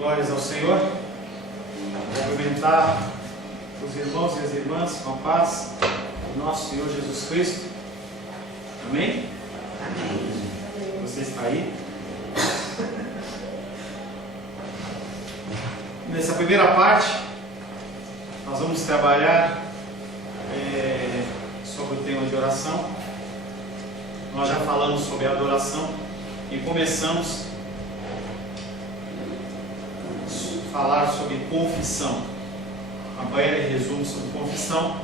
Glórias ao Senhor. Cumprimentar os irmãos e as irmãs com a paz do nosso Senhor Jesus Cristo. Amém? Amém. Você está aí? Nessa primeira parte, nós vamos trabalhar sobre o tema de oração. Nós já falamos sobre a adoração e começamos a falar sobre confissão. Uma breve resumo sobre confissão.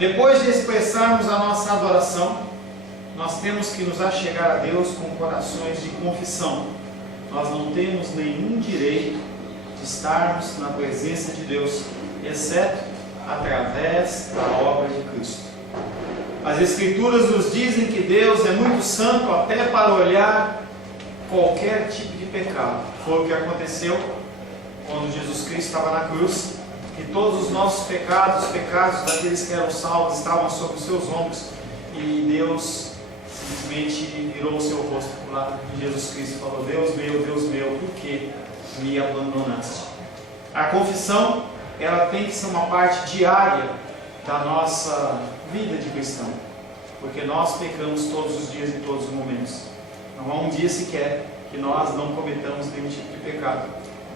Depois de expressarmos a nossa adoração, nós temos que nos achegar a Deus com corações de confissão. Nós não temos nenhum direito de estarmos na presença de Deus, exceto através da obra de Cristo. As Escrituras nos dizem que Deus é muito santo até para olhar qualquer tipo de pecado. Foi o que aconteceu quando Jesus Cristo estava na cruz, que todos os nossos pecados, os pecados daqueles que eram salvos, estavam sobre os seus ombros, e Deus simplesmente virou o seu rosto para o lado de Jesus Cristo e falou: Deus meu, por que me abandonaste? A confissão, ela tem que ser uma parte diária da nossa vida de cristão, porque nós pecamos todos os dias e todos os momentos. Não há um dia sequer que nós não cometamos nenhum tipo de pecado.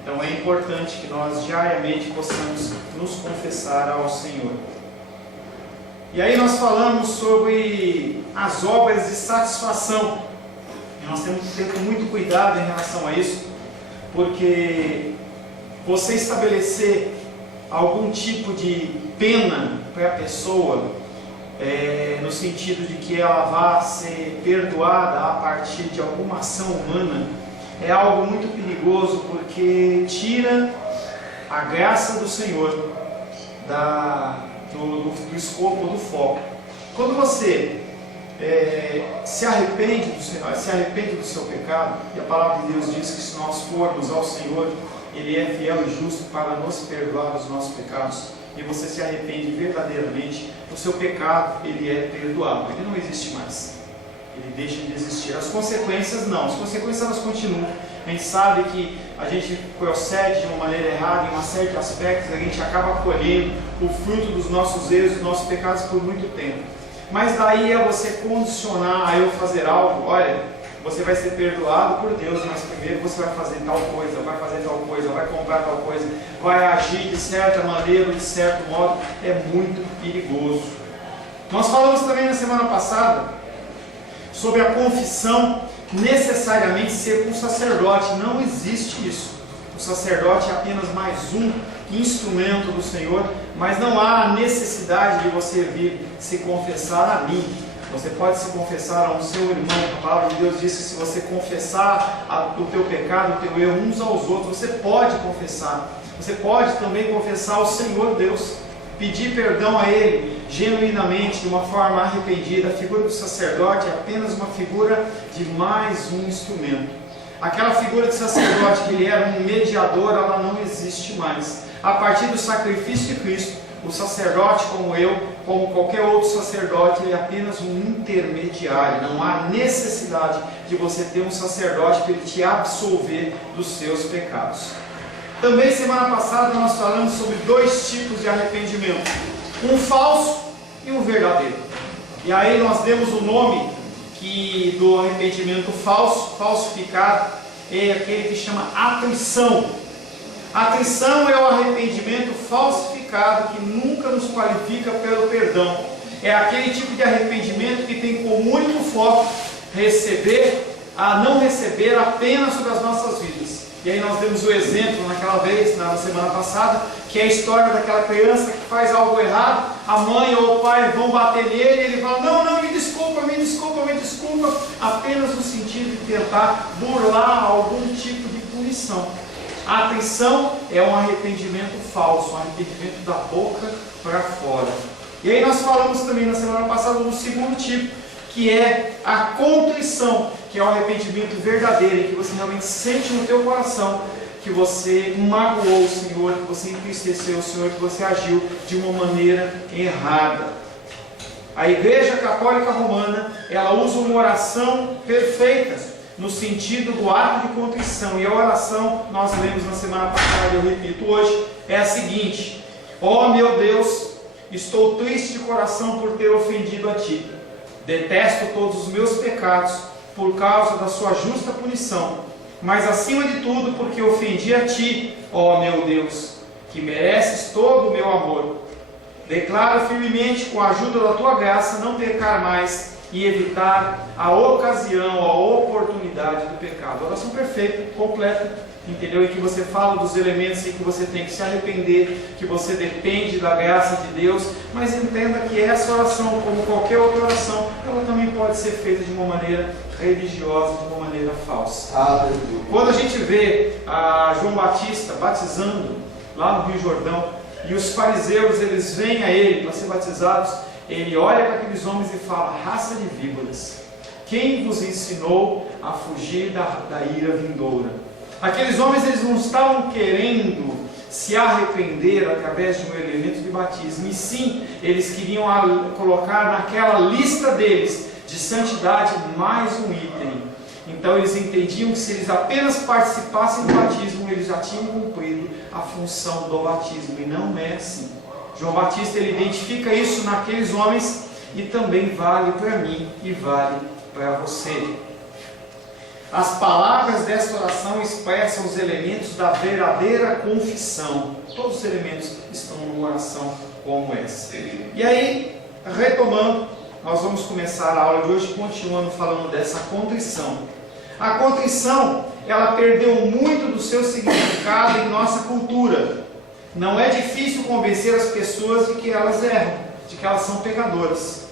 Então é importante que nós diariamente possamos nos confessar ao Senhor. E aí nós falamos sobre as obras de satisfação. E nós temos que ter muito cuidado em relação a isso, porque você estabelecer algum tipo de pena para a pessoa, no sentido de que ela vá ser perdoada a partir de alguma ação humana, é algo muito perigoso, porque tira a graça do Senhor do escopo, do foco. Quando você se arrepende do Senhor, se arrepende do seu pecado, e a palavra de Deus diz que se nós formos ao Senhor, Ele é fiel e justo para nos perdoar os nossos pecados, e você se arrepende verdadeiramente, o seu pecado, ele é perdoado, ele não existe mais, ele deixa de existir. As consequências não, as consequências elas continuam. A gente sabe que a gente procede de uma maneira errada em uma série de aspectos, a gente acaba colhendo o fruto dos nossos erros, dos nossos pecados por muito tempo. Mas daí é você condicionar a eu fazer algo. Olha, você vai ser perdoado por Deus, mas primeiro você vai fazer tal coisa, vai comprar tal coisa, vai agir de certa maneira, de certo modo. É muito perigoso. Nós falamos também na semana passada sobre a confissão necessariamente ser um sacerdote. Não existe isso. O sacerdote é apenas mais um instrumento do Senhor, mas não há necessidade de você vir se confessar a mim. Você pode se confessar a um seu irmão. A palavra de Deus diz que se você confessar o teu pecado, o teu erro uns aos outros, você pode confessar. Você pode também confessar ao Senhor Deus, pedir perdão a Ele genuinamente, de uma forma arrependida. A figura do sacerdote é apenas uma figura de mais um instrumento. Aquela figura de sacerdote que ele era um mediador, ela não existe mais. A partir do sacrifício de Cristo, o sacerdote, como eu, como qualquer outro sacerdote, ele é apenas um intermediário. Não há necessidade de você ter um sacerdote para ele te absolver dos seus pecados. Também semana passada nós falamos sobre dois tipos de arrependimento: um falso e um verdadeiro. E aí nós demos o nome do arrependimento falso, falsificado, é aquele que chama atrição. Atrição é o arrependimento falsificado que nunca nos qualifica pelo perdão. É aquele tipo de arrependimento que tem como único foco não receber apenas sobre as nossas vidas. E aí nós demos o exemplo naquela vez, na semana passada, que é a história daquela criança que faz algo errado, a mãe ou o pai vão bater nele e ele fala: não, me desculpa, apenas no sentido de tentar burlar algum tipo de punição. A atrição é um arrependimento falso, um arrependimento da boca para fora. E aí nós falamos também na semana passada do segundo tipo, que é a contrição, que é o arrependimento verdadeiro, em que você realmente sente no teu coração que você magoou o Senhor, que você entristeceu o Senhor, que você agiu de uma maneira errada. A Igreja Católica Romana, ela usa uma oração perfeita no sentido do ato de contrição. E a oração, nós lemos na semana passada, eu repito hoje, é a seguinte: ó meu Deus, estou triste de coração por ter ofendido a Ti. Detesto todos os meus pecados por causa da Sua justa punição, mas acima de tudo porque ofendi a Ti, ó meu Deus, que mereces todo o meu amor. Declaro firmemente, com a ajuda da Tua graça, não pecar mais e evitar a ocasião, a oportunidade do pecado. Oração perfeita, completa, entendeu? Em que você fala dos elementos em que você tem que se arrepender, que você depende da graça de Deus, mas entenda que essa oração, como qualquer outra oração, ela também pode ser feita de uma maneira religiosa, de uma maneira falsa. Aleluia. Quando a gente vê a João Batista batizando lá no Rio Jordão, e os fariseus eles vêm a ele para ser batizados, ele olha para aqueles homens e fala: raça de víboras, quem vos ensinou a fugir da ira vindoura? Aqueles homens eles não estavam querendo se arrepender através de um elemento de batismo, e sim, eles queriam colocar naquela lista deles de santidade mais um item. Então eles entendiam que se eles apenas participassem do batismo, eles já tinham cumprido a função do batismo, e não é assim. João Batista ele identifica isso naqueles homens, e também vale para mim e vale para você. As palavras desta oração expressam os elementos da verdadeira confissão. Todos os elementos estão numa oração como essa. E aí, retomando, nós vamos começar a aula de hoje continuando falando dessa contrição. A contrição, ela perdeu muito do seu significado em nossa cultura. Não é difícil convencer as pessoas de que elas erram, de que elas são pecadoras,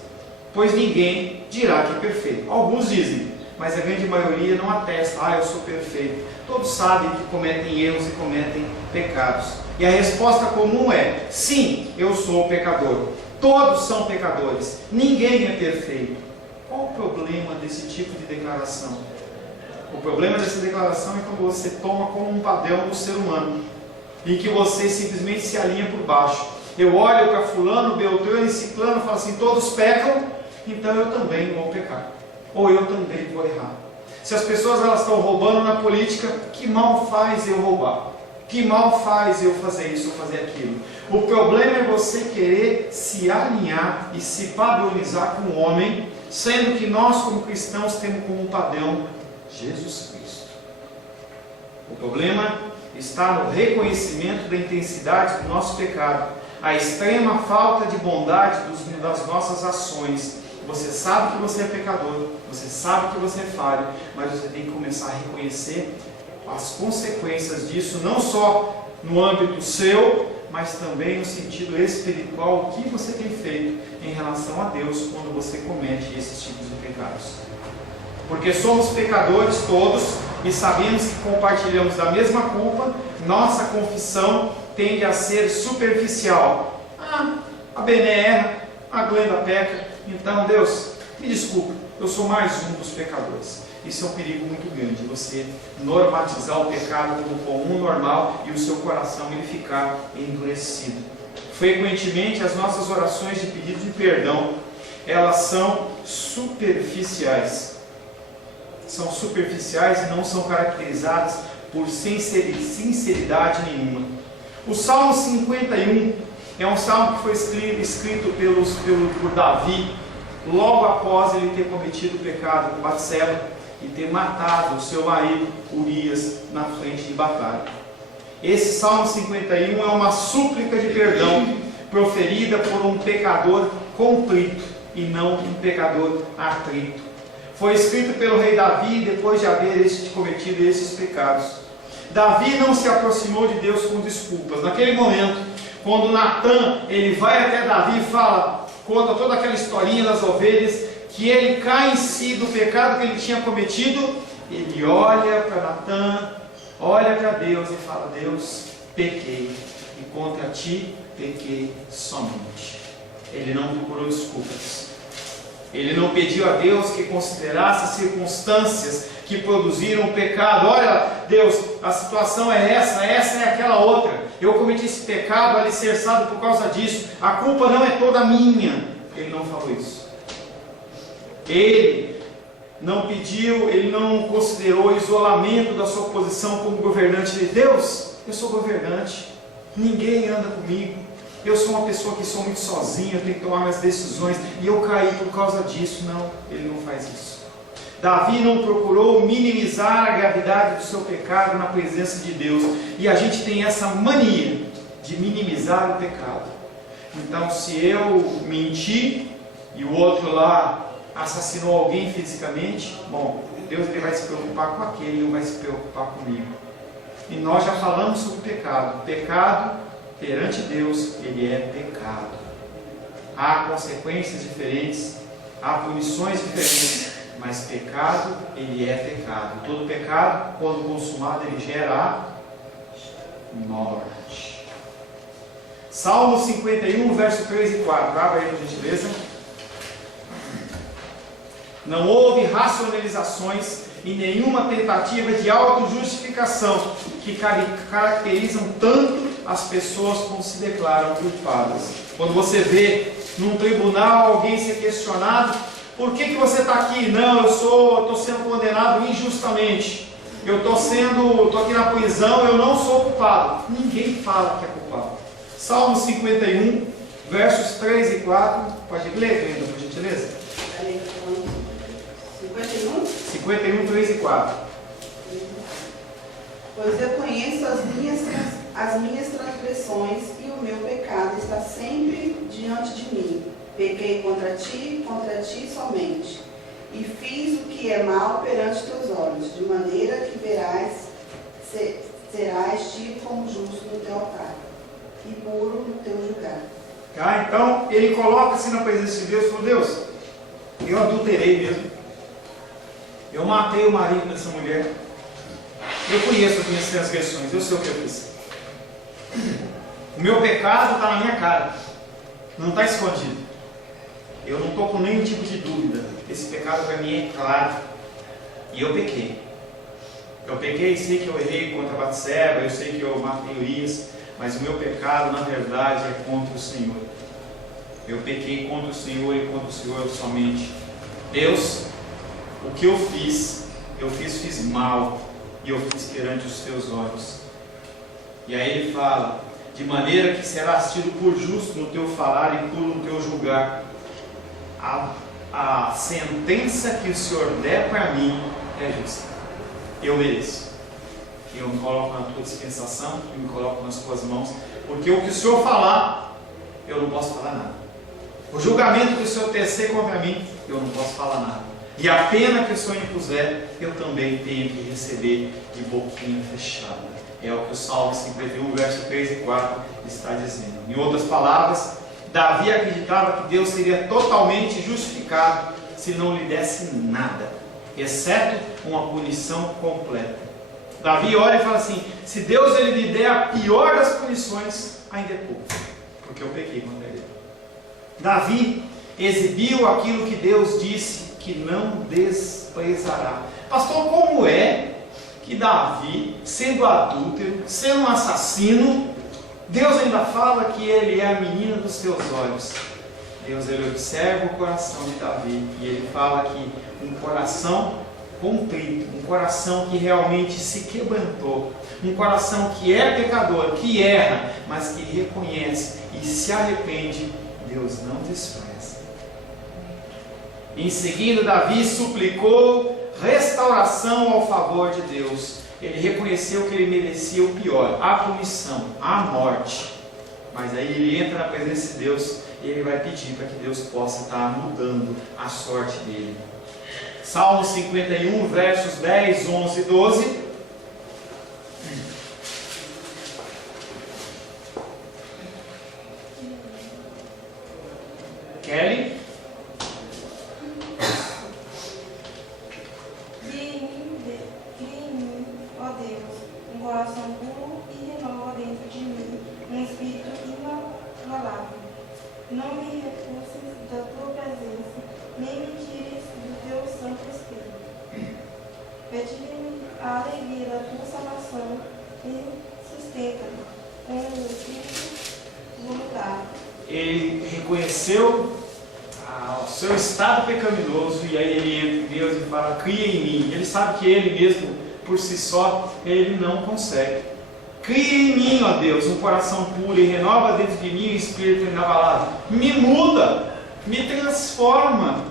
pois ninguém dirá que é perfeito. Alguns dizem, mas a grande maioria não atesta: eu sou perfeito. Todos sabem que cometem erros e cometem pecados. E a resposta comum é: sim, eu sou pecador. Todos são pecadores. Ninguém é perfeito. Qual o problema desse tipo de declaração? O problema dessa declaração é quando você toma como um padrão do ser humano, em que você simplesmente se alinha por baixo. Eu olho para fulano, beltrano e ciclano e falo assim: todos pecam, então eu também vou pecar. Ou eu também vou errar. Se as pessoas elas estão roubando na política, que mal faz eu roubar? Que mal faz eu fazer isso ou fazer aquilo? O problema é você querer se alinhar e se padronizar com o homem, sendo que nós como cristãos temos como padrão Jesus Cristo. O problema está no reconhecimento da intensidade do nosso pecado, a extrema falta de bondade das nossas ações. Você sabe que você é pecador, você sabe que você é falho, mas você tem que começar a reconhecer as consequências disso, não só no âmbito seu, mas também no sentido espiritual, o que você tem feito em relação a Deus quando você comete esses tipos de pecados. Porque somos pecadores todos e sabemos que compartilhamos da mesma culpa, nossa confissão tende a ser superficial. A Bené erra, a Glenda peca, então Deus, me desculpa, eu sou mais um dos pecadores. Isso é um perigo muito grande, você normatizar o pecado como comum, normal, e o seu coração ele ficar endurecido. Frequentemente as nossas orações de pedido de perdão, elas são superficiais. São superficiais e não são caracterizadas por sinceridade nenhuma. O Salmo 51 é um salmo que foi escrito por Davi, logo após ele ter cometido o pecado com Batseba e ter matado o seu marido Urias na frente de batalha. Esse Salmo 51 é uma súplica de perdão proferida por um pecador contrito e não um pecador atrito. Foi escrito pelo rei Davi depois de haver cometido esses pecados. Davi não se aproximou de Deus com desculpas. Naquele momento, quando Natan ele vai até Davi e conta toda aquela historinha das ovelhas, que ele cai em si do pecado que ele tinha cometido, ele olha para Natan, olha para Deus e fala: Deus, pequei, e contra ti pequei somente. Ele não procurou desculpas. Ele não pediu a Deus que considerasse as circunstâncias que produziram o pecado. Olha, Deus, a situação é essa é aquela outra. Eu cometi esse pecado alicerçado por causa disso. A culpa não é toda minha. Ele não falou isso. Ele não pediu, ele não considerou o isolamento da sua posição como governante de Deus. Eu sou governante, ninguém anda comigo, eu sou uma pessoa que sou muito sozinho, eu tenho que tomar minhas decisões, e eu caí por causa disso. Não, ele não faz isso. Davi não procurou minimizar a gravidade do seu pecado na presença de Deus, e a gente tem essa mania de minimizar o pecado. Então, se eu mentir e o outro lá assassinou alguém fisicamente, bom, Deus ele vai se preocupar com aquele, ele não vai se preocupar comigo. E nós já falamos sobre o pecado. Pecado perante Deus, ele é pecado. Há consequências diferentes, há punições diferentes, mas pecado, ele é pecado. Todo pecado, quando consumado, ele gera a morte. Salmo 51, verso 3 e 4. Abra aí, por gentileza. Não houve racionalizações e nenhuma tentativa de autojustificação que caracterizam tanto as pessoas como se declaram culpadas. Quando você vê num tribunal alguém ser questionado, por que você está aqui? Não, eu estou sendo condenado injustamente. Eu estou aqui na prisão, eu não sou culpado. Ninguém fala que é culpado. Salmo 51, versos 3 e 4. Pode ler, Brenda, por gentileza? 51, 3 e 4. Pois eu conheço as minhas transgressões e o meu pecado está sempre diante de mim. Pequei contra ti somente, e fiz o que é mal perante teus olhos, de maneira que serás tido como justo no teu altar, e puro no teu julgar. Então, ele coloca-se na presença de Deus e falou: Deus, eu adulterei mesmo. Eu matei o marido dessa mulher. Eu conheço as minhas transgressões, eu sei o que eu fiz. O meu pecado está na minha cara, não está escondido. Eu não estou com nenhum tipo de dúvida. Esse pecado para mim é claro. E eu pequei. Eu pequei, sei que eu errei contra Batseba, eu sei que eu matei Urias, mas o meu pecado, na verdade, é contra o Senhor. Eu pequei contra o Senhor e contra o Senhor somente. Deus, o que eu fiz mal, e eu fiz perante os teus olhos. E aí ele fala: de maneira que serás tido por justo no teu falar e puro no teu julgar. A sentença que o Senhor der para mim é justa. Eu mereço. Eu me coloco na tua dispensação, eu me coloco nas tuas mãos, porque o que o Senhor falar, eu não posso falar nada. O julgamento que o Senhor tecer contra mim, eu não posso falar nada. E a pena que o Senhor impuser, eu também tenho que receber de boquinha fechada. É o que o Salmo 51, verso 3 e 4 está dizendo. Em outras palavras, Davi acreditava que Deus seria totalmente justificado se não lhe desse nada, exceto uma punição completa. Davi olha e fala assim: se Deus ele me der a pior das punições, ainda é pouco, porque eu pequei contra ele. Davi exibiu aquilo que Deus disse que não desprezará. Pastor, como é que Davi, sendo adúltero, sendo um assassino, Deus ainda fala que ele é a menina dos teus olhos? Deus ele observa o coração de Davi e ele fala que um coração contrito, um coração que realmente se quebrantou, um coração que é pecador, que erra, mas que reconhece e se arrepende, Deus não despreza. Em seguida, Davi suplicou restauração ao favor de Deus. Ele reconheceu que ele merecia o pior, a punição, a morte. Mas aí ele entra na presença de Deus e ele vai pedir para que Deus possa estar mudando a sorte dele. Salmo 51, versos 10, 11 e 12. Kelly? Cria em mim, ó Deus, um coração puro e renova dentro de mim um espírito inabalável. Não me repulses da tua presença, nem me tires do teu Santo Espírito. Pede-me a alegria da tua salvação e sustenta-me com o espírito voluntário. Ele reconheceu ao seu estado pecaminoso, e aí ele entra em Deus e fala, cria em mim. Ele sabe que ele mesmo, por si só, ele não consegue. Cria em mim, ó Deus, um coração puro e renova dentro de mim o espírito inabalável. Me muda, me transforma.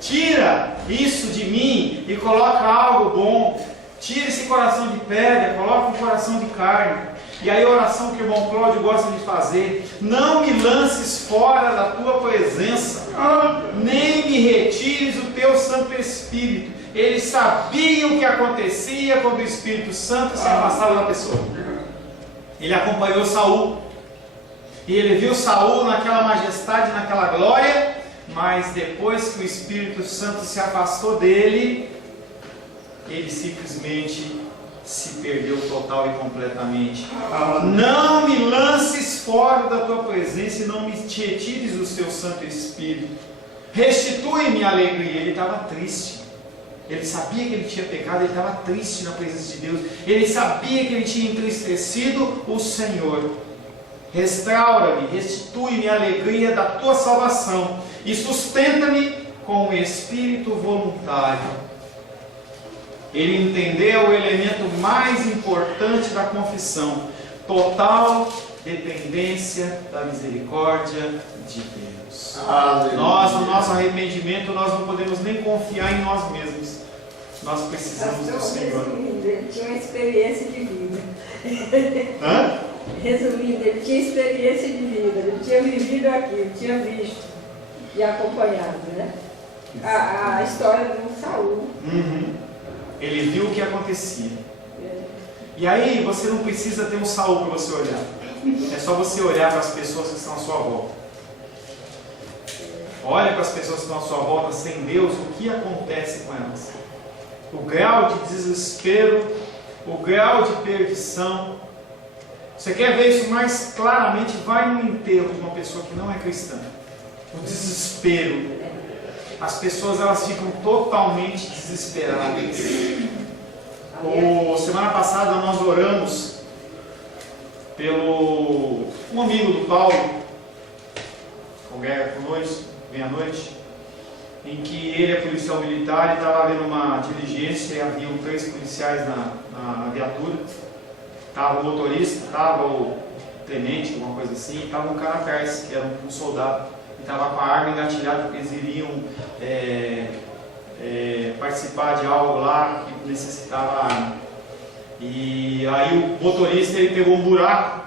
Tira isso de mim e coloca algo bom. Tira esse coração de pedra, coloca um coração de carne. E aí a oração que o irmão Cláudio gosta de fazer: não me lances fora da tua presença, nem me retires o teu Santo Espírito. Ele sabia o que acontecia quando o Espírito Santo se afastava da pessoa. Ele acompanhou Saul, e ele viu Saul naquela majestade, naquela glória, mas depois que o Espírito Santo se afastou dele, ele simplesmente se perdeu total e completamente. Não me lances fora da tua presença e não me retires o teu Santo Espírito. Restitui-me a alegria. Ele estava triste. Ele sabia que ele tinha pecado, ele estava triste na presença de Deus. Ele sabia que ele tinha entristecido o Senhor. Restaura-me, restitui-me a alegria da tua salvação e sustenta-me com o espírito voluntário. Ele entendeu o elemento mais importante da confissão: total dependência da misericórdia de Deus. Nós, no nosso arrependimento, nós não podemos nem confiar em nós mesmos. Nós precisamos do Senhor. Ele tinha uma experiência de vida. Hã? Resumindo, ele tinha experiência de vida, ele tinha vivido aquilo, tinha visto e acompanhado, né? A história do Saul. Ele viu o que acontecia. E aí você não precisa ter um Saul para você olhar. É só você olhar para as pessoas que estão à sua volta. Olha para as pessoas que estão à sua volta sem Deus, o que acontece com elas. O grau de desespero, o grau de perdição. Você quer ver isso mais claramente? Vai no enterro de uma pessoa que não é cristã. O desespero. As pessoas, elas ficam totalmente desesperadas. Semana passada nós oramos pelo um amigo do Paulo, congrega conosco, vem à noite, em que ele é policial militar e estava havendo uma diligência e haviam 3 policiais na viatura. Estava o motorista, estava o tenente, alguma coisa assim, e estava um cara atrás, que era um soldado, e estava com a arma engatilhada porque eles iriam participar de algo lá que necessitava arma. E aí o motorista, ele pegou um buraco,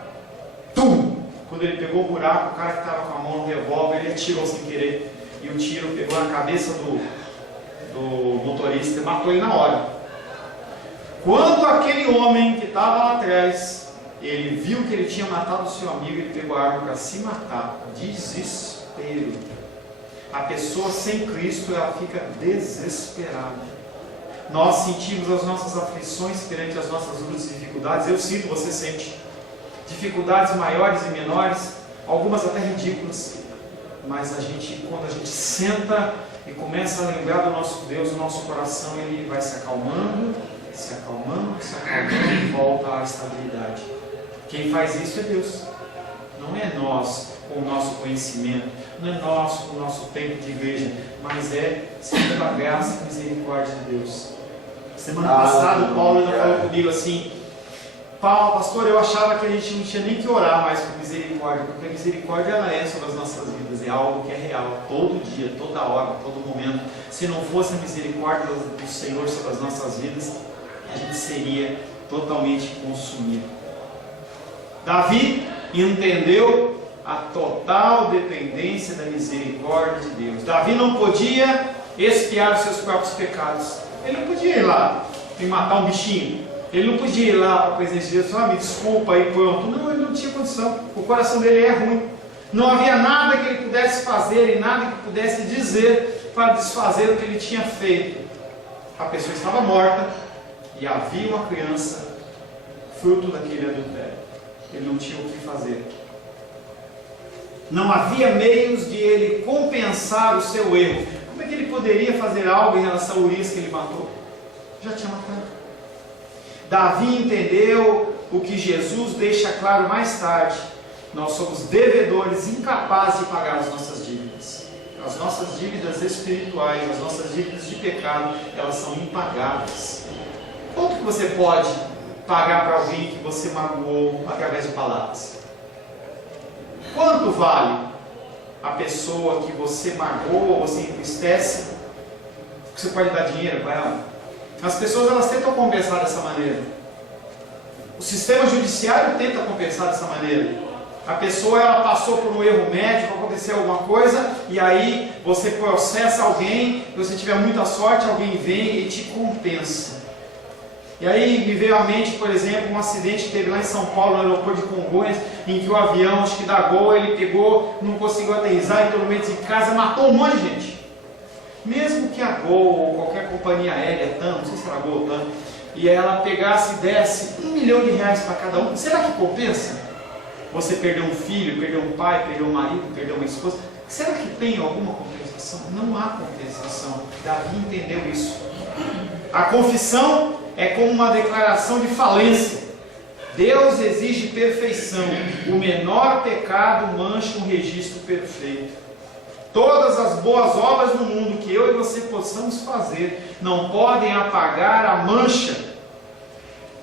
tum! Quando ele pegou o buraco, o cara que estava com a mão no revólver, ele atirou sem querer, e o tiro pegou na cabeça do motorista e matou ele na hora. Quando aquele homem que estava lá atrás, ele viu que ele tinha matado o seu amigo, ele pegou a arma para se matar. Desespero. A pessoa sem Cristo, ela fica desesperada. Nós sentimos as nossas aflições perante as nossas lutas e dificuldades. Eu sinto, você sente. Dificuldades maiores e menores, algumas até ridículas. Mas quando a gente senta e começa a lembrar do nosso Deus, o nosso coração, ele vai se acalmando, e volta à estabilidade. Quem faz isso é Deus. Não é nós com o nosso conhecimento, não é nós com o nosso tempo de igreja, mas é segundo a graça e misericórdia de Deus. Semana passada o Paulo ainda falou comigo assim: Paulo, pastor, eu achava que a gente não tinha nem que orar mais por misericórdia, porque a misericórdia ela é sobre as nossas vidas, é algo que é real, todo dia, toda hora, todo momento. Se não fosse a misericórdia do Senhor sobre as nossas vidas, a gente seria totalmente consumido. Davi entendeu a total dependência da misericórdia de Deus. Davi não podia expiar os seus próprios pecados. Ele não podia ir lá e matar um bichinho. Ele não podia ir lá para a presença de Deus e falar: me desculpa aí, pronto. Não, ele não tinha condição. O coração dele é ruim. Não havia nada que ele pudesse fazer e nada que pudesse dizer para desfazer o que ele tinha feito. A pessoa estava morta e havia uma criança fruto daquele adultério. Ele não tinha o que fazer. Não havia meios de ele compensar o seu erro. Como é que ele poderia fazer algo em relação a Urias que ele matou? Já tinha matado. Davi entendeu o que Jesus deixa claro mais tarde: nós somos devedores incapazes de pagar as nossas dívidas. as nossas dívidas espirituais, as nossas dívidas de pecado, elas são impagáveis. Quanto que você pode pagar para alguém que você magoou através de palavras? Quanto vale a pessoa que você magoa, você entristece, que você pode dar dinheiro para ela? As pessoas, elas tentam compensar dessa maneira. O sistema judiciário tenta compensar dessa maneira. A pessoa, ela passou por um erro médico, aconteceu alguma coisa, e aí você processa alguém, se você tiver muita sorte, alguém vem e te compensa. E aí me veio à mente, por exemplo, um acidente que teve lá em São Paulo, no aeroporto de Congonhas, em que o avião, acho que da Gol, ele pegou, não conseguiu aterrissar, entrou no meio de casa, matou um monte de gente. Mesmo que a Gol ou qualquer companhia aérea, TAM, não sei se era Gol ou TAM, e ela pegasse e desse R$1 milhão para cada um, será que compensa? Você perdeu um filho, perdeu um pai, perdeu um marido, perdeu uma esposa, será que tem alguma compensação? Não há compensação. Davi entendeu isso. A confissão é como uma declaração de falência. Deus exige perfeição. O menor pecado mancha um registro perfeito. Todas as boas obras no mundo que eu e você possamos fazer não podem apagar a mancha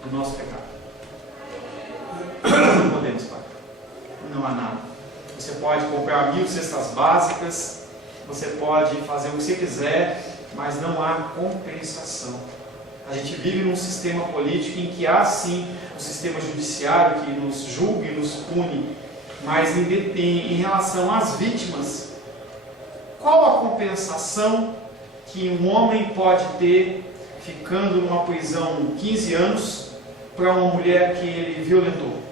do nosso pecado. Nós não podemos pagar. Não há nada. Você pode comprar 1000 cestas básicas, você pode fazer o que você quiser, mas não há compensação. A gente vive num sistema político em que há sim um sistema judiciário que nos julga e nos pune, mas em relação às vítimas, qual a compensação que um homem pode ter ficando numa prisão 15 anos para uma mulher que ele violentou?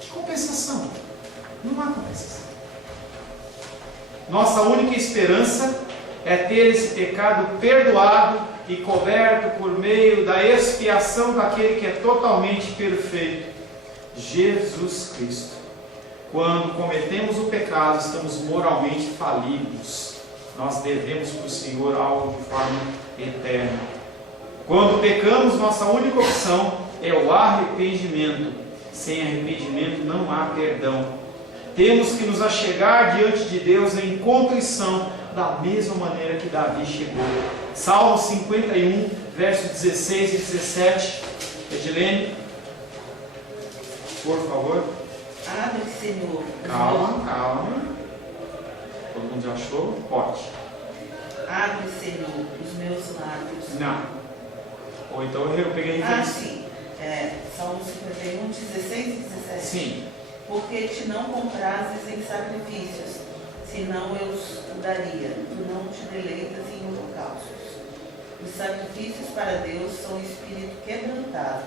Que compensação? Não há compensação. Nossa única esperança é ter esse pecado perdoado e coberto por meio da expiação daquele que é totalmente perfeito, Jesus Cristo. Quando cometemos o pecado, estamos moralmente falidos. Nós devemos para o Senhor algo de forma eterna. Quando pecamos, nossa única opção é o arrependimento. Sem arrependimento não há perdão. Temos que nos achegar diante de Deus em contrição, da mesma maneira que Davi chegou. Salmo 51, versos 16 e 17. Edilene, por favor. Abre, Senhor. Calma. Todo mundo já achou? Pode. Abre, Senhor, os meus lábios. Não. Ou então eu peguei a referência. Sim. Salmo 51, 16 e 17. Sim. Porque te não comprases em sacrifícios, senão eu os daria. Tu não te deleitas em holocaustos. Os sacrifícios para Deus são espírito quebrantado.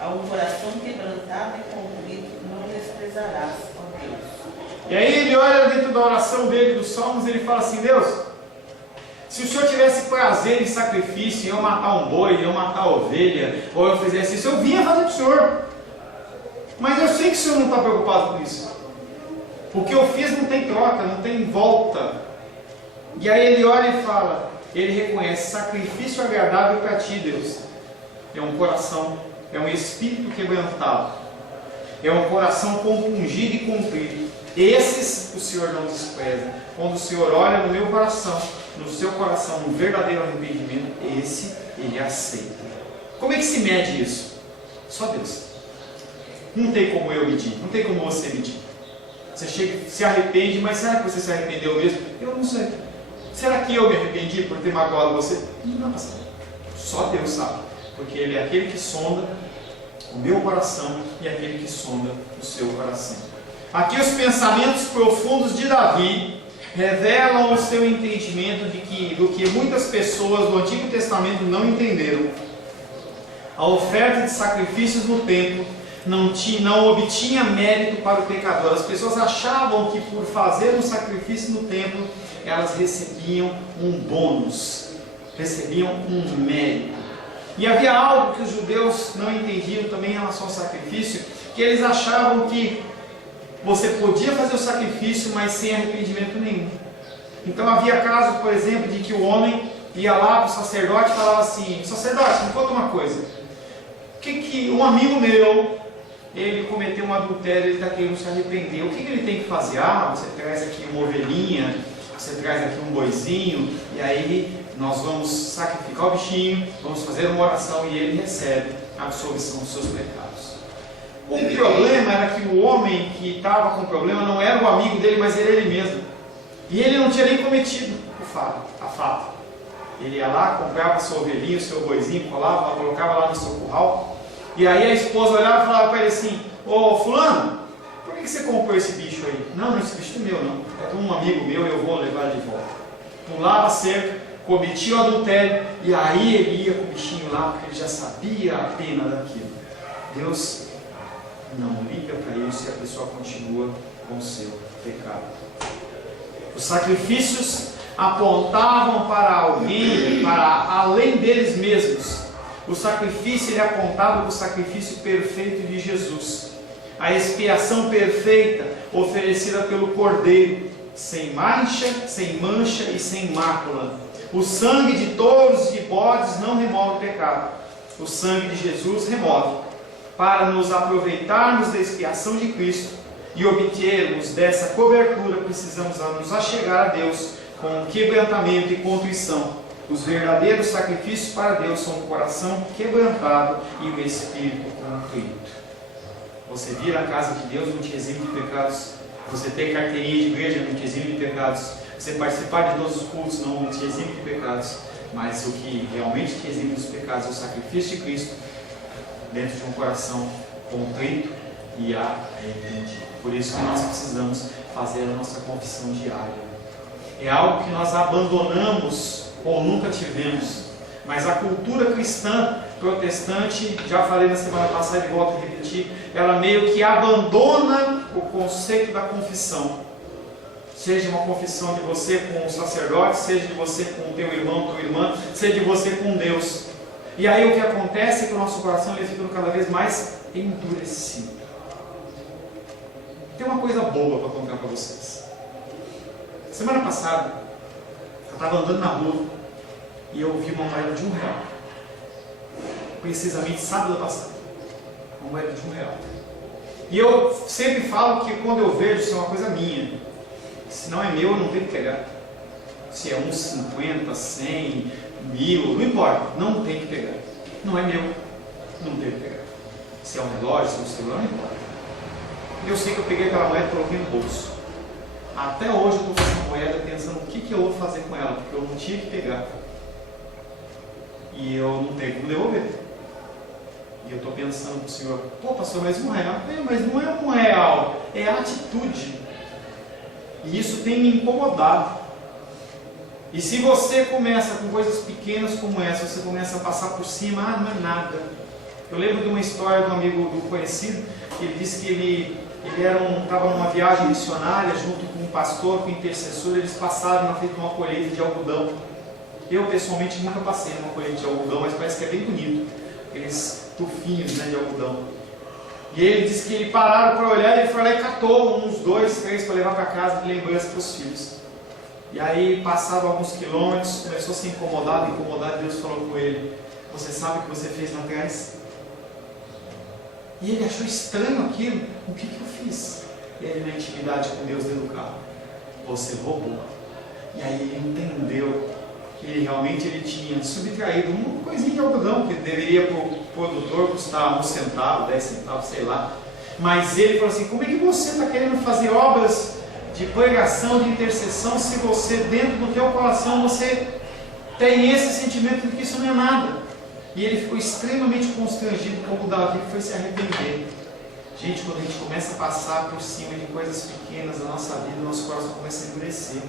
A um coração quebrantado e contrito não desprezarás, ó Deus. E aí ele olha dentro da oração dele dos Salmos e ele fala assim: Deus, se o Senhor tivesse prazer em sacrifício, em eu matar um boi, em eu matar a ovelha, ou eu fizesse isso, eu vinha fazer para o Senhor. Mas eu sei que o Senhor não está preocupado com isso. O que eu fiz não tem troca, não tem volta. E aí ele olha e fala, ele reconhece: sacrifício agradável para ti, Deus. É um coração, é um espírito quebrantado, é um coração compungido e contrito. Esses o Senhor não despreza. Quando o Senhor olha no meu coração, no seu coração, um verdadeiro arrependimento, esse ele aceita. Como é que se mede isso? Só Deus. Não tem como eu medir, não tem como você medir. Você chega, se arrepende, mas será que você se arrependeu mesmo? Eu não sei. Será que eu me arrependi por ter magoado você? Não, só Deus sabe. Porque Ele é aquele que sonda o meu coração e aquele que sonda o seu coração. Aqui os pensamentos profundos de Davi revelam o seu entendimento do que muitas pessoas do Antigo Testamento não entenderam. A oferta de sacrifícios no templo não obtinha mérito para o pecador. As pessoas achavam que por fazer um sacrifício no templo, elas recebiam um bônus, recebiam um mérito. E havia algo que os judeus não entendiam também em relação ao sacrifício, que eles achavam que você podia fazer o sacrifício, mas sem arrependimento nenhum. Então havia caso, por exemplo, de que o homem ia lá para o sacerdote e falava assim: sacerdote, me conta uma coisa. Que um amigo meu ele cometeu um adultério, ele está querendo se arrepender. O que ele tem que fazer? Você traz aqui uma ovelhinha, você traz aqui um boizinho, e aí nós vamos sacrificar o bichinho, vamos fazer uma oração e ele recebe a absolvição dos seus pecados. O problema era que o homem que estava com o problema não era o amigo dele, mas era ele mesmo. E ele não tinha nem cometido a falta. Ele ia lá, comprava seu ovelhinho, seu boizinho, colocava lá no seu curral. E aí a esposa olhava e falava para ele assim: ô fulano, por que você comprou esse bicho aí? Não, esse bicho não é meu não, é de um amigo meu, eu vou levar ele de volta. Pulava a cerca, cometia o adultério, e aí ele ia com o bichinho lá, porque ele já sabia a pena daquilo. Deus não liga para isso e a pessoa continua com o seu pecado. Os sacrifícios apontavam para alguém, para além deles mesmos. O sacrifício ele apontava para o sacrifício perfeito de Jesus, a expiação perfeita oferecida pelo Cordeiro, sem mancha e sem mácula. O sangue de touros e de bodes não remove o pecado. O sangue de Jesus remove. Para nos aproveitarmos da expiação de Cristo e obtermos dessa cobertura, precisamos nos achegar a Deus com quebrantamento e contrição. Os verdadeiros sacrifícios para Deus são o coração quebrantado e o espírito contrito. Você vir à casa de Deus não te exime de pecados. Você ter carteirinha de igreja não te exime de pecados. Você participar de todos os cultos não te exime de pecados. Mas o que realmente te exime dos pecados é o sacrifício de Cristo dentro de um coração contrito e arrependido. Por isso que nós precisamos fazer a nossa confissão diária. É algo que nós abandonamos ou nunca tivemos. Mas a cultura cristã protestante, já falei na semana passada e volto a repetir, ela meio que abandona o conceito da confissão. Seja uma confissão de você com o sacerdote, seja de você com o teu irmão, tua irmã, seja de você com Deus. E aí o que acontece é que o nosso coração ele fica cada vez mais endurecido. Tem uma coisa boa para contar para vocês. Semana passada, eu estava andando na rua e eu vi uma moeda de R$1. Precisamente sábado passado. Uma moeda de R$1. E eu sempre falo que quando eu vejo isso é uma coisa minha. Se não é meu, eu não tenho que pegar. Se é uns 50, 100, 1000, não importa, não tem que pegar. Não é meu, não tem que pegar. Se é um relógio, se é um celular, não importa. Eu sei que eu peguei aquela moeda e coloquei no bolso. Até hoje eu estou com essa moeda pensando o que eu vou fazer com ela, porque eu não tinha que pegar. E eu não tenho como devolver. E eu estou pensando para o Senhor: pô pastor, mas R$1? Mas não é R$1, é a atitude. E isso tem me incomodado. E se você começa com coisas pequenas como essa, você começa a passar por cima, não é nada. Eu lembro de uma história de um amigo do conhecido, que ele disse que ele estava numa viagem missionária junto com um pastor, com um intercessor, eles passaram na frente de uma colheita de algodão. Eu pessoalmente nunca passei numa colheita de algodão, mas parece que é bem bonito, aqueles tufinhos, né, de algodão. E ele disse que ele pararam para olhar, ele foi lá e catou uns 2, 3 para levar para casa de lembrança para os filhos. E aí, passado alguns quilômetros, começou a se incomodar, Deus falou com ele: você sabe o que você fez lá atrás? E ele achou estranho aquilo. O que eu fiz? E ele, na intimidade com Deus dentro do carro: você roubou. E aí ele entendeu que realmente ele tinha subtraído uma coisinha de algodão, que deveria para o produtor custar 1 centavo, 10 centavos, sei lá. Mas ele falou assim: como é que você está querendo fazer obras de pregação, de intercessão, se você dentro do teu coração você tem esse sentimento de que isso não é nada? E ele ficou extremamente constrangido, como Davi foi se arrepender. Gente, quando a gente começa a passar por cima de coisas pequenas da nossa vida, o nosso coração começa a endurecer.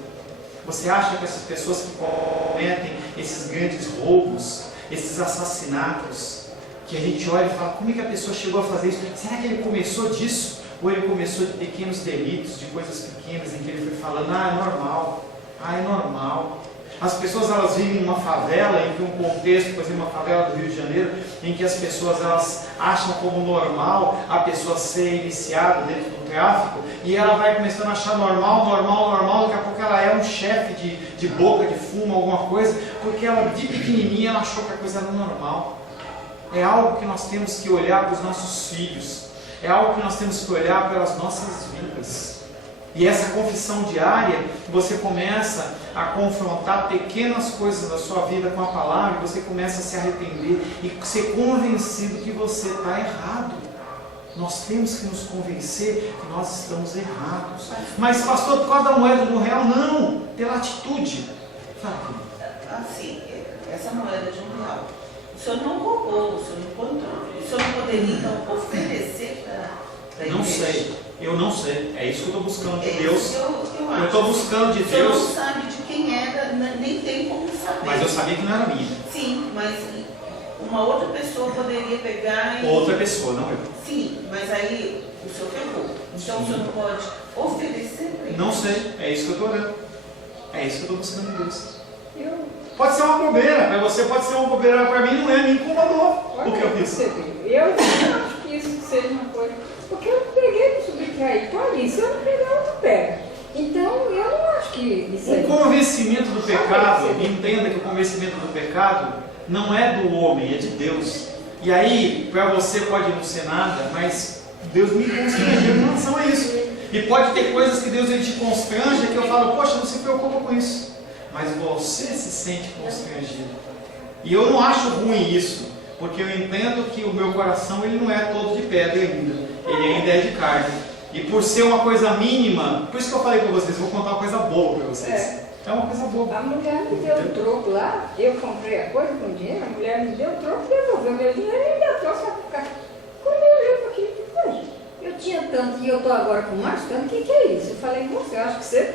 Você acha que essas pessoas que cometem esses grandes roubos, esses assassinatos, que a gente olha e fala: como é que a pessoa chegou a fazer isso? Será que ele começou disso? Ou ele começou de pequenos delitos, de coisas pequenas, em que ele foi falando: é normal. As pessoas elas vivem em uma favela, em um contexto, por exemplo, uma favela do Rio de Janeiro, em que as pessoas elas acham como normal a pessoa ser iniciada dentro do tráfico, e ela vai começando a achar normal, daqui a pouco ela é um chefe de boca de fumo, alguma coisa, porque ela de pequenininha ela achou que a coisa era normal. É algo que nós temos que olhar para os nossos filhos. é algo que nós temos que olhar pelas nossas vidas. E essa confissão diária, você começa a confrontar pequenas coisas da sua vida com a palavra, e você começa a se arrepender e ser convencido que você está errado. Nós temos que nos convencer que nós estamos errados. Mas pastor, por causa da moeda do real? Não, pela atitude. Fala. Assim, essa moeda de R$1, o senhor não roubou, o senhor encontrou. O senhor não poderia então oferecer para a igreja? Não sei, eu não sei. É isso que eu estou buscando de É Deus. isso que eu acho. Eu estou buscando de O senhor Deus. não sabe de quem era, nem tem como saber. Mas eu sabia que não era minha. Sim, mas uma outra pessoa poderia pegar e... Outra pessoa, não eu. Sim, mas aí o senhor pegou. Então o senhor não pode oferecer para ele. Não sei, é isso que eu estou orando. É isso que eu estou buscando de Deus. Eu, Pode ser uma bobeira, para você pode ser uma bobeira, para mim não é, me incomodou olha o que eu aí, fiz. você vê, eu não acho que isso seja uma coisa. Porque eu peguei no subtrair, está ali. Se eu não pegar, eu não pego. Então, eu não acho que isso O aí. convencimento do pecado, entenda que o convencimento do pecado não é do homem, é de Deus. E aí, para você pode não ser nada, mas Deus me constrangeu em relação a isso. E pode ter coisas que Deus ele te constrange, que eu falo, poxa, não se preocupa com isso. Mas você se sente constrangido. E eu não acho ruim isso, porque eu entendo que o meu coração ele não é todo de pedra ainda. Ele ainda é de carne. E por ser uma coisa mínima, por isso que eu falei para vocês, vou contar uma coisa boa para vocês. É uma coisa boa. A mulher me deu um troco lá, eu comprei a coisa com dinheiro, a mulher me deu um troco, devolveu meu dinheiro e ainda trouxe para ficar comigo aqui. Poxa, eu tinha tanto e eu estou agora com mais tanto, o que é isso? Eu falei, moça, eu acho que você...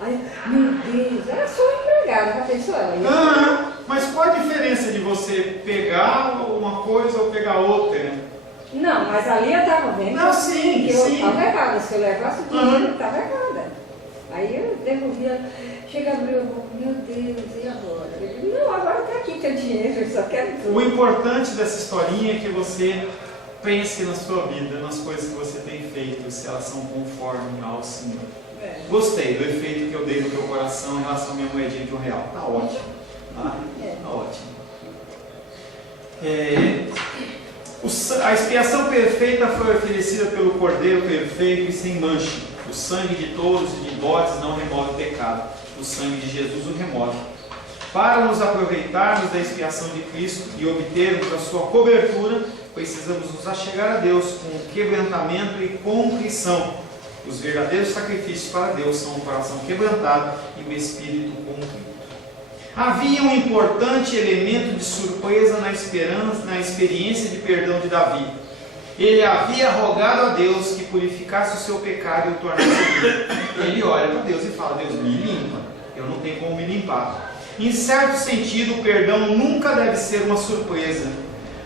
Aí, meu Deus, era só empregada, já pensou ela? Mas qual a diferença de você pegar uma coisa ou pegar outra? Né? Não, mas ali eu estava vendo Não, sim, que eu sim. estava errada, se eu levasse o dinheiro, eu estava errada. Aí eu devolvi, chega a abrir, meu Deus, e agora? Eu digo, não, agora está aqui teu dinheiro, eu só quero tudo. O importante dessa historinha é que você pense na sua vida, nas coisas que você tem feito, se elas são conforme ao Senhor. Gostei do efeito que eu dei no teu coração em relação à minha moedinha de R$1. Tá ótimo. Tá ótimo. A expiação perfeita foi oferecida pelo Cordeiro perfeito e sem mancha. O sangue de touros e de bodes não remove o pecado. O sangue de Jesus o remove. Para nos aproveitarmos da expiação de Cristo e obtermos a sua cobertura, precisamos nos achegar a Deus com quebrantamento e contrição. Os verdadeiros sacrifícios para Deus são o coração quebrantado e o espírito contrito. Havia um importante elemento de surpresa na experiência de perdão de Davi. Ele havia rogado a Deus que purificasse o seu pecado e o tornasse limpo. Ele olha para Deus e fala, Deus, me limpa. Eu não tenho como me limpar. Em certo sentido, o perdão nunca deve ser uma surpresa.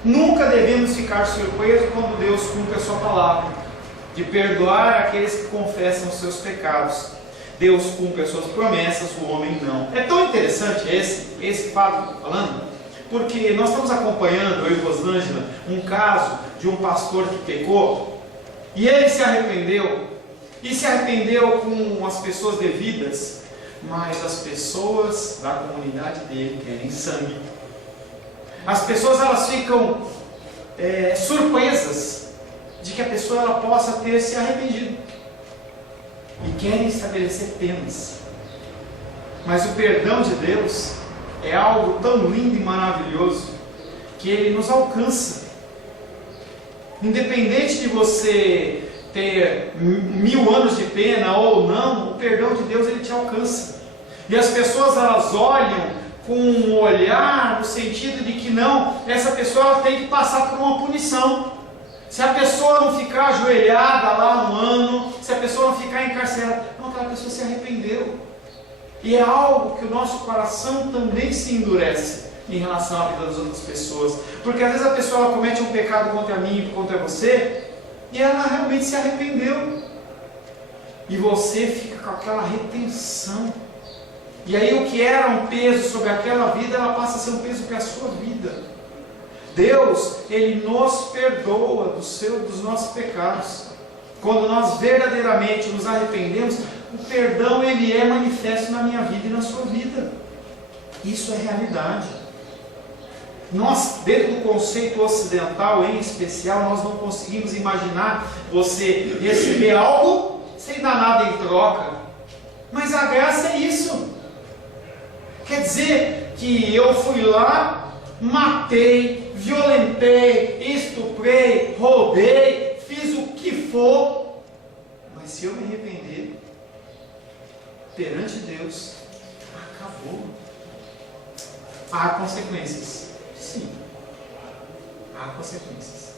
Nunca devemos ficar surpresos quando Deus cumpre a sua palavra de perdoar aqueles que confessam os seus pecados. Deus cumpre as suas promessas, o homem não. É tão interessante esse fato que eu estou falando, porque nós estamos acompanhando, eu e Rosângela, um caso de um pastor que pecou, e ele se arrependeu, e se arrependeu com as pessoas devidas, mas as pessoas da comunidade dele querem sangue. As pessoas elas ficam surpresas de que a pessoa ela possa ter se arrependido e querem estabelecer penas. Mas o perdão de Deus é algo tão lindo e maravilhoso que ele nos alcança. Independente de você ter 1000 anos de pena ou não, o perdão de Deus ele te alcança. E as pessoas elas olham com um olhar no sentido de que não, essa pessoa ela tem que passar por uma punição. Se a pessoa não ficar ajoelhada lá 1 ano, se a pessoa não ficar encarcerada, não, aquela pessoa se arrependeu. E é algo que o nosso coração também se endurece em relação à vida das outras pessoas. Porque às vezes a pessoa ela comete um pecado contra mim e contra você, e ela realmente se arrependeu. E você fica com aquela retenção. E aí o que era um peso sobre aquela vida, ela passa a ser um peso para a sua vida. Deus, Ele nos perdoa dos nossos pecados. Quando nós verdadeiramente nos arrependemos, o perdão ele é manifesto na minha vida e na sua vida. Isso é realidade. Nós, dentro do conceito ocidental em especial, nós não conseguimos imaginar você receber algo sem dar nada em troca. Mas a graça é isso. Quer dizer que eu fui lá, matei, violentei, estuprei, roubei, fiz o que for, mas se eu me arrepender, perante Deus, acabou. Há consequências. Sim, há consequências.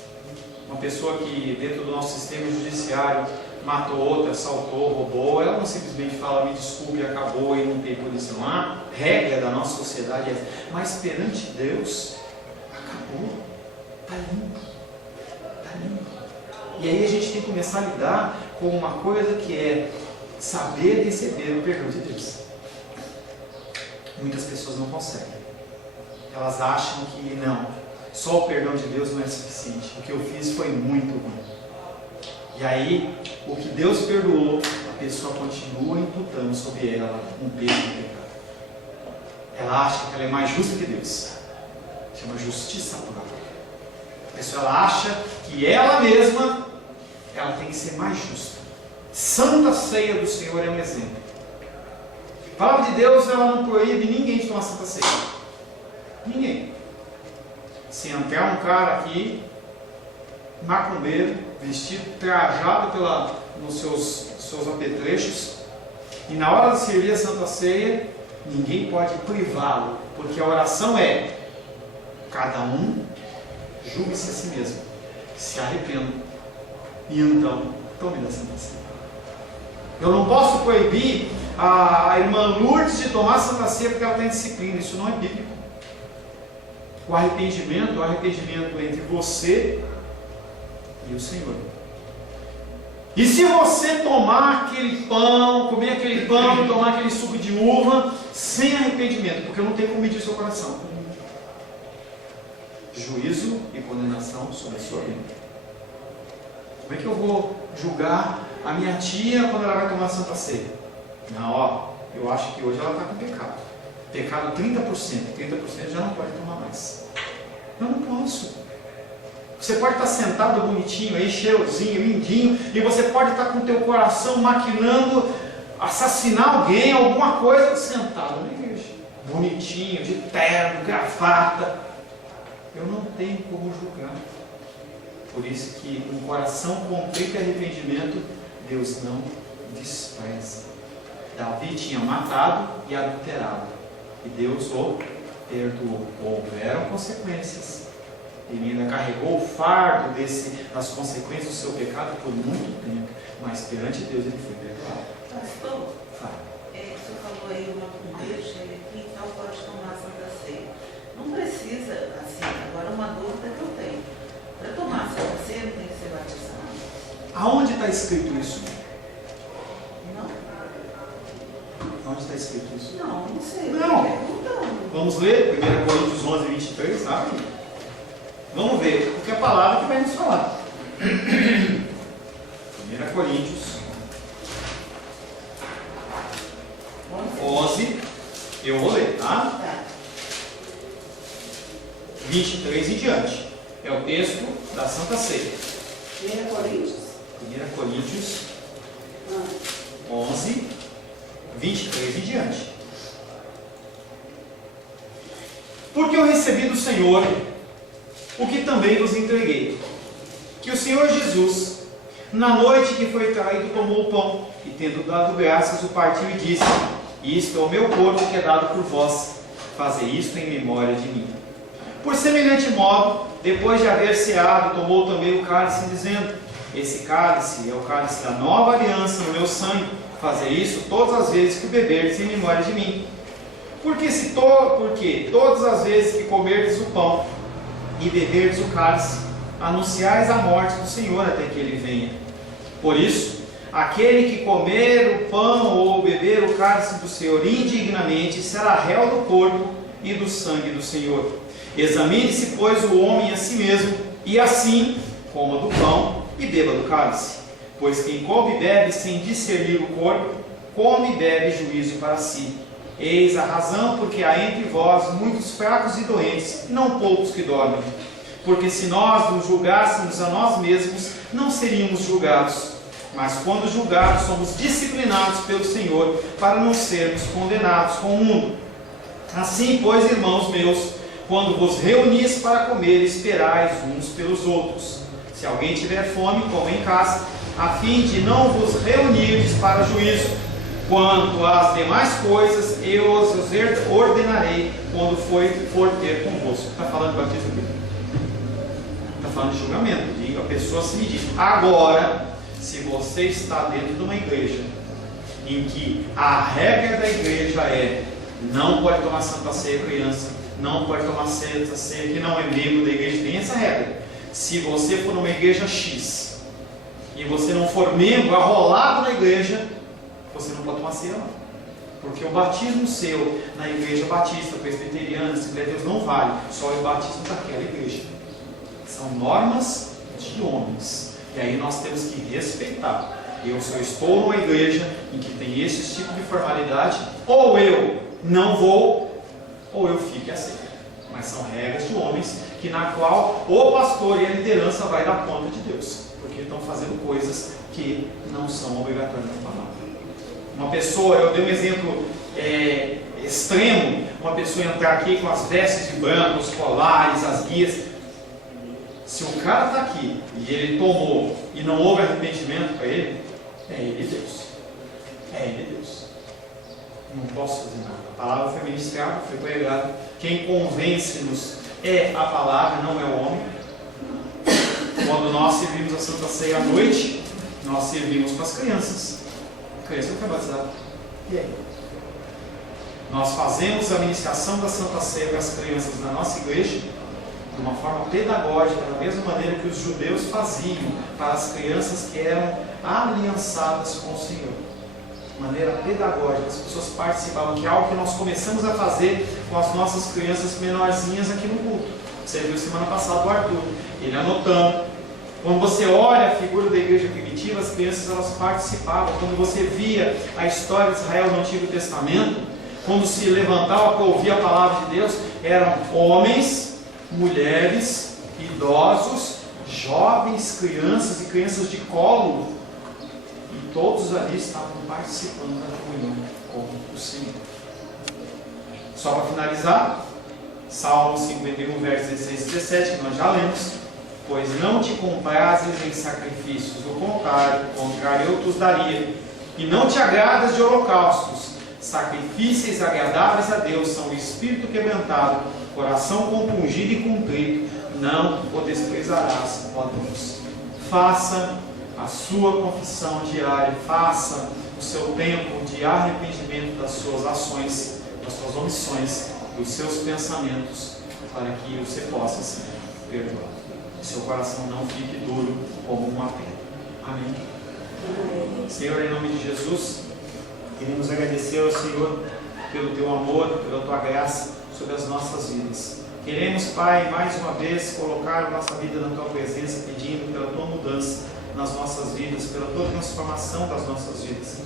Uma pessoa que dentro do nosso sistema judiciário matou outra, assaltou, roubou, ela não simplesmente fala me desculpe, acabou e não tem punição. A regra da nossa sociedade é, mas perante Deus, acabou, está limpo, está limpo. E aí a gente tem que começar a lidar com uma coisa que é saber receber o perdão de Deus. Muitas pessoas não conseguem. Elas acham que não, só o perdão de Deus não é suficiente. O que eu fiz foi muito ruim. E aí, o que Deus perdoou, a pessoa continua imputando sobre ela um peso de pecado. Ela acha que ela é mais justa que Deus. Chama justiça própria. A pessoa ela acha que ela mesma ela tem que ser mais justa. Santa Ceia do Senhor é um exemplo. A palavra de Deus ela não proíbe ninguém de tomar Santa Ceia. Ninguém. Se entrar um cara aqui, macumbeiro, vestido, trajado nos seus apetrechos, e na hora de servir a Santa Ceia, ninguém pode privá-lo, porque a oração é: cada um julgue-se a si mesmo, se arrependa, e então tome da Santa Ceia. Eu não posso proibir a irmã Lourdes de tomar Santa Ceia porque ela está em disciplina, isso não é bíblico. O arrependimento é o arrependimento entre você e o Senhor. E se você tomar aquele pão, comer aquele pão, tomar aquele suco de uva, sem arrependimento, porque não tem como medir o seu coração, juízo e condenação sobre a sua vida. Como é que eu vou julgar a minha tia quando ela vai tomar a Santa Ceia? Não, ó, eu acho que hoje ela está com pecado. Pecado 30%, 30% já não pode tomar mais. Eu não posso. Você pode estar sentado bonitinho aí, cheirosinho, lindinho, e você pode estar com o teu coração maquinando assassinar alguém, alguma coisa, sentado na igreja, bonitinho, de terno, gravata. Eu não tenho como julgar. Por isso que um coração contrito e arrependimento, Deus não despreza. Davi tinha matado e adulterado, e Deus o perdoou. Houveram consequências. Ele ainda carregou o fardo das consequências do seu pecado por muito tempo, mas perante Deus ele foi perdoado. Pastor, o senhor falou aí uma macumbeiro chega aqui, então pode tomar a Santa Ceia. Não precisa, assim, agora uma dúvida que eu tenho. Para tomar a Santa Ceia não tem que ser batizado? Aonde está escrito isso? Não. Onde está escrito isso? Não sei. Não. Vamos ler 1 Coríntios 11, 23, sabe? Vamos ver, porque é a palavra que vai nos falar. 1 Coríntios 11, eu vou ler, tá? 23 em diante. É o texto da Santa Ceia. 1 Coríntios 1 Coríntios 11, 23 em diante. Porque eu recebi do Senhor o que também vos entreguei, que o Senhor Jesus, na noite que foi traído, tomou o pão, e tendo dado graças, o partiu e disse: isto é o meu corpo que é dado por vós, fazei isto em memória de mim. Por semelhante modo, depois de haver ceado, tomou também o cálice, dizendo: esse cálice é o cálice da nova aliança no meu sangue, fazei isso todas as vezes que o beberdes em memória de mim. Porque todas as vezes que comerdes o pão e beberdes o cálice, anunciais a morte do Senhor até que ele venha. Por isso, aquele que comer o pão ou beber o cálice do Senhor indignamente será réu do corpo e do sangue do Senhor. Examine-se, pois, o homem a si mesmo, e assim coma do pão e beba do cálice. Pois quem come e bebe sem discernir o corpo, come e bebe juízo para si. Eis a razão porque há entre vós muitos fracos e doentes, não poucos que dormem. Porque se nós nos julgássemos a nós mesmos, não seríamos julgados. Mas quando julgados, somos disciplinados pelo Senhor, para não sermos condenados com o mundo. Assim, pois, irmãos meus, quando vos reunis para comer, esperais uns pelos outros. Se alguém tiver fome, coma em casa, a fim de não vos reunirdes para juízo. Quanto às demais coisas, eu os ordenarei quando for ter convosco. Está falando de batismo aqui? Está falando de julgamento. E a pessoa se diz: agora, se você está dentro de uma igreja em que a regra da igreja é não pode tomar Santa Ceia criança, não pode tomar Santa Ceia que não é membro da igreja, tem essa regra. Se você for numa igreja X e você não for membro, arrolado na igreja, você não pode tomar ceia não. Porque o batismo seu na igreja batista, presbiteriana, Assembleia de Deus não vale, só o batismo daquela igreja. São normas de homens. E aí nós temos que respeitar. Se eu estou numa igreja em que tem esse tipo de formalidade, ou eu não vou, ou eu fico e aceito. Mas são regras de homens na qual o pastor e a liderança vai dar conta de Deus, porque estão fazendo coisas que não são obrigatórias na palavra. Uma pessoa, eu dei um exemplo extremo, uma pessoa entrar aqui com as vestes de branco, os colares, as guias. Se o cara está aqui e ele tomou e não houve arrependimento para ele, é ele Deus. É ele Deus. Não posso fazer nada. A palavra foi ministrada, foi pregada. Quem convence-nos é a palavra, não é o homem. Quando nós servimos a Santa Ceia à noite, nós servimos para as crianças. A criança não foi batizada. E aí? Nós fazemos a ministração da Santa Ceia para as crianças na nossa igreja de uma forma pedagógica, da mesma maneira que os judeus faziam para as crianças que eram aliançadas com o Senhor. De maneira pedagógica, as pessoas participavam, que é algo que nós começamos a fazer com as nossas crianças menorzinhas aqui no culto. Você viu semana passada o Arthur, ele anotando. Quando você olha a figura da igreja primitiva, as crianças elas participavam. Quando você via a história de Israel no Antigo Testamento, quando se levantava para ouvir a palavra de Deus, eram homens, mulheres, idosos, jovens, crianças e crianças de colo, e todos ali estavam participando da comunhão com o Senhor. Só para finalizar, Salmo 51, versos 16 e 17, que nós já lemos: pois não te comprases em sacrifícios, do contrário eu te os daria, e não te agradas de holocaustos. Sacrifícios agradáveis a Deus são o espírito quebrantado, coração compungido e contrito, não o desprezarás, ó Deus. Faça a sua confissão diária, faça o seu tempo de arrependimento das suas ações, das suas omissões, dos seus pensamentos, para que você possa ser perdoado. Seu coração não fique duro como uma pedra. Amém. Senhor, em nome de Jesus, queremos agradecer ao Senhor pelo teu amor, pela tua graça sobre as nossas vidas. Queremos, Pai, mais uma vez colocar a nossa vida na tua presença, pedindo pela tua mudança nas nossas vidas, pela tua transformação das nossas vidas.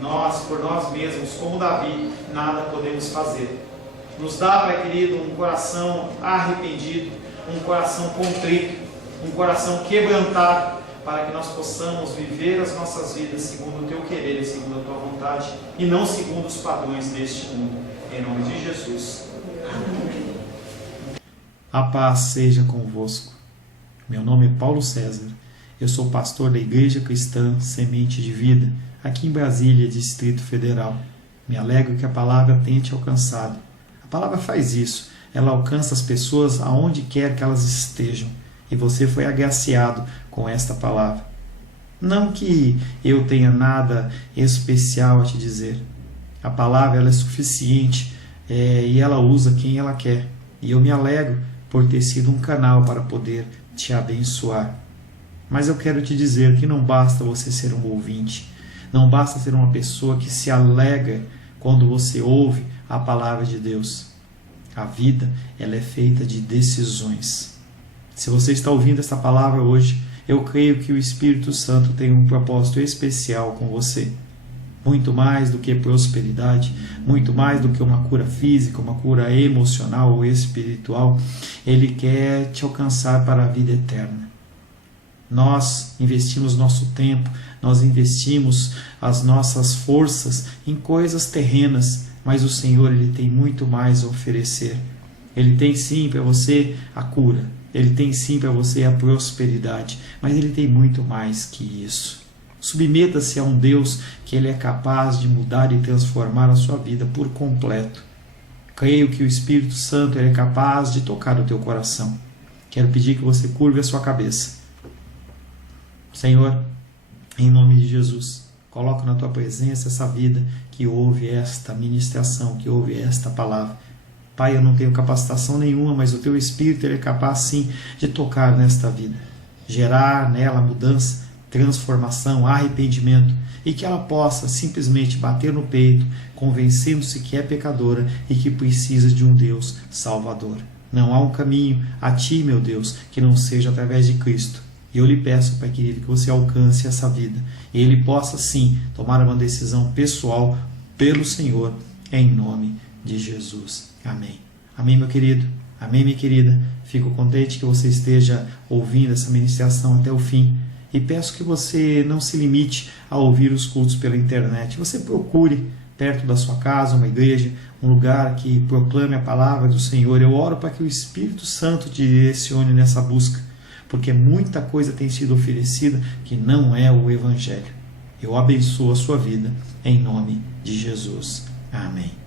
Nós, por nós mesmos, como Davi, nada podemos fazer. Nos dá, Pai querido, um coração arrependido, um coração contrito, um coração quebrantado, para que nós possamos viver as nossas vidas segundo o teu querer e segundo a tua vontade, e não segundo os padrões deste mundo. Em nome de Jesus. Amém. A paz seja convosco. Meu nome é Paulo César. Eu sou pastor da Igreja Cristã Semente de Vida, aqui em Brasília, Distrito Federal. Me alegro que a palavra tenha te alcançado. A palavra faz isso. Ela alcança as pessoas aonde quer que elas estejam. E você foi agraciado com esta palavra. Não que eu tenha nada especial a te dizer. A palavra ela é suficiente e ela usa quem ela quer. E eu me alegro por ter sido um canal para poder te abençoar. Mas eu quero te dizer que não basta você ser um ouvinte. Não basta ser uma pessoa que se alegra quando você ouve a palavra de Deus. A vida ela é feita de decisões. Se você está ouvindo essa palavra hoje, eu creio que o Espírito Santo tem um propósito especial com você. muito mais do que prosperidade, muito mais do que uma cura física, uma cura emocional ou espiritual. Ele quer te alcançar para a vida eterna. Nós investimos nosso tempo, nós investimos as nossas forças em coisas terrenas, mas o Senhor, Ele tem muito mais a oferecer. Ele tem sim para você a cura, Ele tem sim para você a prosperidade, mas Ele tem muito mais que isso. Submeta-se a um Deus que Ele é capaz de mudar e transformar a sua vida por completo. Creio que o Espírito Santo Ele é capaz de tocar o teu coração. Quero pedir que você curve a sua cabeça. Senhor, em nome de Jesus, coloco na tua presença essa vida que ouve esta ministração, que ouve esta palavra. Pai, eu não tenho capacitação nenhuma, mas o teu Espírito Ele é capaz sim de tocar nesta vida, gerar nela mudança, transformação, arrependimento, e que ela possa simplesmente bater no peito, convencendo-se que é pecadora e que precisa de um Deus salvador. Não há um caminho a ti, meu Deus, que não seja através de Cristo. E eu lhe peço, Pai querido, que você alcance essa vida e ele possa sim tomar uma decisão pessoal pelo Senhor, em nome de Jesus. Amém. Amém, meu querido. Amém, minha querida. Fico contente que você esteja ouvindo essa ministração até o fim. E peço que você não se limite a ouvir os cultos pela internet. Você procure perto da sua casa uma igreja, um lugar que proclame a palavra do Senhor. Eu oro para que o Espírito Santo te direcione nessa busca, porque muita coisa tem sido oferecida que não é o Evangelho. Eu abençoo a sua vida em nome de Jesus. Amém.